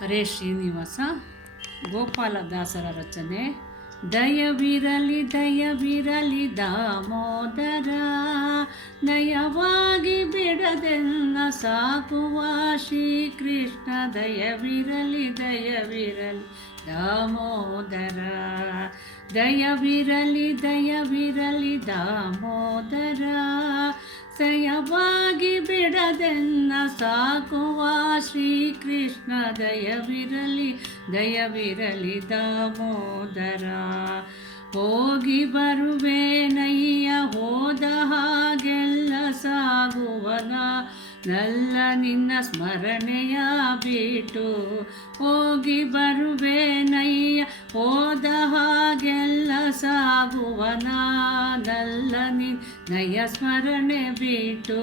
ಹರೇ ಶ್ರೀನಿವಾಸ ಗೋಪಾಲದಾಸರ ರಚನೆ. ದಯವಿರಲಿ ದಯವಿರಲಿ ದಾಮೋದರ ನಯವಾಗಿ ಬಿಡದೆನ್ನ ಸಾಕುವ ಶ್ರೀಕೃಷ್ಣ. ದಯವಿರಲಿ ದಯವಿರಲಿ ದಾಮೋದರ, ದಯವಿರಲಿ ದಯವಿರಲಿ ದಾಮೋದರ ದಯವಾಗಿ ಬಿಡದೆನ್ನ ಸಾಕುವ ಶ್ರೀಕೃಷ್ಣ ದಯವಿರಲಿ ದಯವಿರಲಿ ದಾಮೋದರ. ಹೋಗಿ ಬರುವೆನಯ್ಯ ಹೋದ ಹಾಗೆಲ್ಲ ಸಾಗುವನ. ನಲ್ಲ ನಿನ್ನ ಸ್ಮರಣೆಯ ಬಿಟ್ಟು ಹೋಗಿ ಬರುವೆನಯ್ಯ ಹೋದ ಹಾಗೆಲ್ಲ ನಾನಲ್ಲನಿ ನಯ ಸ್ಮರಣೆ ಬಿಟ್ಟು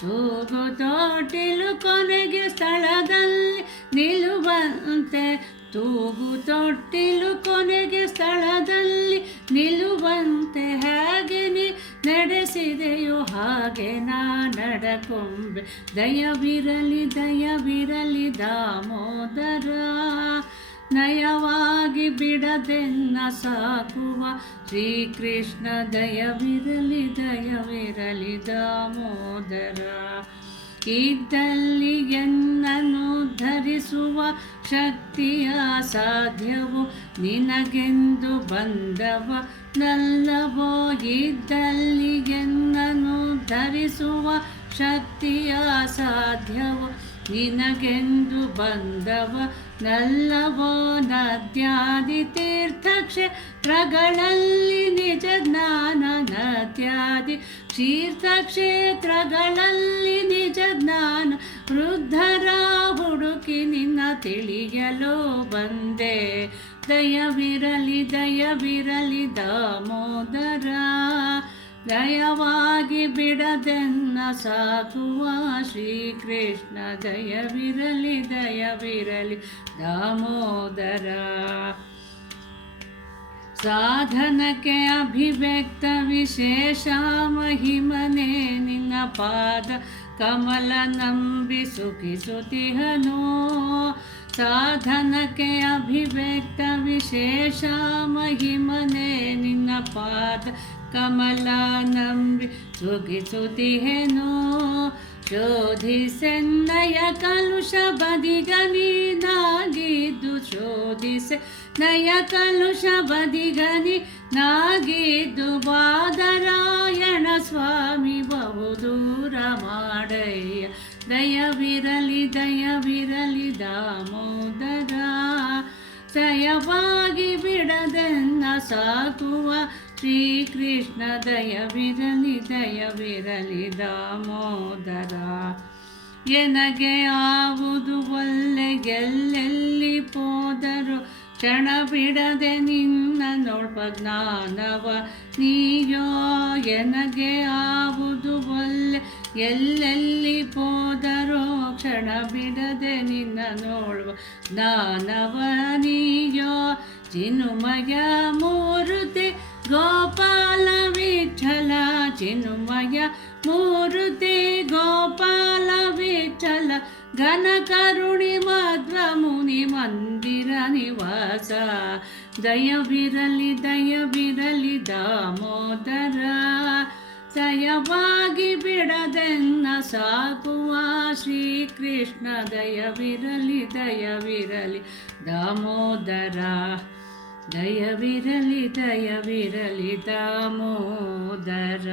ತೂಗು ತೋಟಿಲು ಕೊನೆಗೆ ಸ್ಥಳದಲ್ಲಿ ನಿಲ್ಲುವಂತೆ, ತೂಗು ತೊಟ್ಟಿಲು ಕೊನೆಗೆ ಸ್ಥಳದಲ್ಲಿ ನಿಲ್ಲುವಂತೆ ಹಾಗೆನೆ ನಡೆಸಿದೆಯೋ ಹಾಗೆ ನಾ ನಡಕೊಂಬೆ ದಯವಿರಲಿ ದಯವಿರಲಿ ದಾಮೋದರ. ನಯವಾಗಿ ಬಿಡದೆನ್ನ ಸಾಕುವ ಶ್ರೀಕೃಷ್ಣ ದಯವಿರಲಿ ದಯವಿರಲಿ ದಾಮೋದರ. ಇದ್ದಲ್ಲಿ ಎನ್ನನು ಧರಿಸುವ ಶಕ್ತಿಯ ಸಾಧ್ಯವು? ನಿನಗೆಂದು ಬಂದವ ನಲ್ಲವೋ? ಇದ್ದಲ್ಲಿ ಎನ್ನನು ಧರಿಸುವ ಶಕ್ತಿಯ ಸಾಧ್ಯವು? ನಿನಗೆಂದು ಬಂದವ ನಲ್ಲವೋ ನದ್ಯಾದಿ ತೀರ್ಥಕ್ಷೇತ್ರಗಳಲ್ಲಿ ನಿಜ ಜ್ಞಾನ ನದ್ಯಾದಿ ತೀರ್ಥಕ್ಷೇತ್ರಗಳಲ್ಲಿ ನಿಜ ಜ್ಞಾನ ವೃದ್ಧರ ಹುಡುಕಿ ನಿನ್ನ ತಿಳಿಯಲು ಬಂದೆ. ದಯವಿರಲಿ ದಯವಿರಲಿ ದಾಮೋದರ. ದಯವಾಗಿ ಬಿಡದೆನ್ನ ಸಾಕುವ ಶ್ರೀಕೃಷ್ಣ, ದಯವಿರಲಿ ದಯವಿರಲಿ. ದಾಮೋದರ, ಸಾಧನಕ್ಕೆ ಅಭಿವ್ಯಕ್ತ ವಿಶೇಷ ಮಹಿಮನೆ ನಿನ್ನ ಪಾದ, ಕಮಲ ನಂಬಿ ಸುಖಿಸುತಿಹನು ಸಾಧನಕ್ಕೆ ಅಭಿವ್ಯಕ್ತ ವಿಶೇಷ ಮಹಿಮನೆ ನಿನ್ನ ಪಾದ ಕಮಲ ನಂಬಿ ಸುಖಿಸುತಿಹೆನು ಶೋಧಿಸೆನ್ನಯ ಕಲುಷ ಬದಿಗ ನೀನಾಗಿದ್ದು ಶೋಧಿಸೆ ನಯ ಕಲುಷ ಬದಿಗನಿ ನಾಗಿದ್ದು ಬಾದರಾಯಣ ಸ್ವಾಮಿ ಬಹುದೂರ ಮಾಡಯ್ಯ ದಯವಿರಲಿ ದಯವಿರಲಿ ದಾಮೋದರ ದಯವಾಗಿ ಬಿಡದನ್ನ ಸಾಕುವ ಶ್ರೀಕೃಷ್ಣ ದಯವಿರಲಿ ದಯವಿರಲಿ ದಾಮೋದರ. ಎನಗೆ ಆವುದು ಒಲ್ಲೆ ಗೆಲ್ಲೆಲ್ಲಿ ಪೋದರು, ಕ್ಷಣ ಬಿಡದೆ ನಿನ್ನ ನೋಡ್ಪ ಜ್ಞಾನವ ನೀಯೋ. ಎನಗೆ ಆವುದು ಒಲ್ಲೆ ಎಲ್ಲೆಲ್ಲಿ ಹೋದರೋ ಕ್ಷಣ ಬಿಡದೆ ನಿನ್ನ ನೋಡುವ ದಾನವನಿಯೋ ಚಿನ್ನುಮಯ ಮೂರುತಿ ಗೋಪಾಲ ವಿಠಲ ಚಿನ್ನುಮಯ ಮೂರುತಿ ಗೋಪಾಲ ವಿಠಲ ಘನ ಕರುಣಿ ಮಧ್ವ ಮುನಿ ಮಂದಿರ ನಿವಾಸ. ದಯವಿರಲಿ ದಯವಿರಲಿ ದಾಮೋದರ. ದಯವಾಗಿ ಬಿಡದೆನ್ನ ಸಾಕುವ ಶ್ರೀಕೃಷ್ಣ ದಯವಿರಲಿ ದಯವಿರಲಿ. ದಾಮೋದರ ದಯವಿರಲಿ ದಯವಿರಲಿ ದಾಮೋದರ.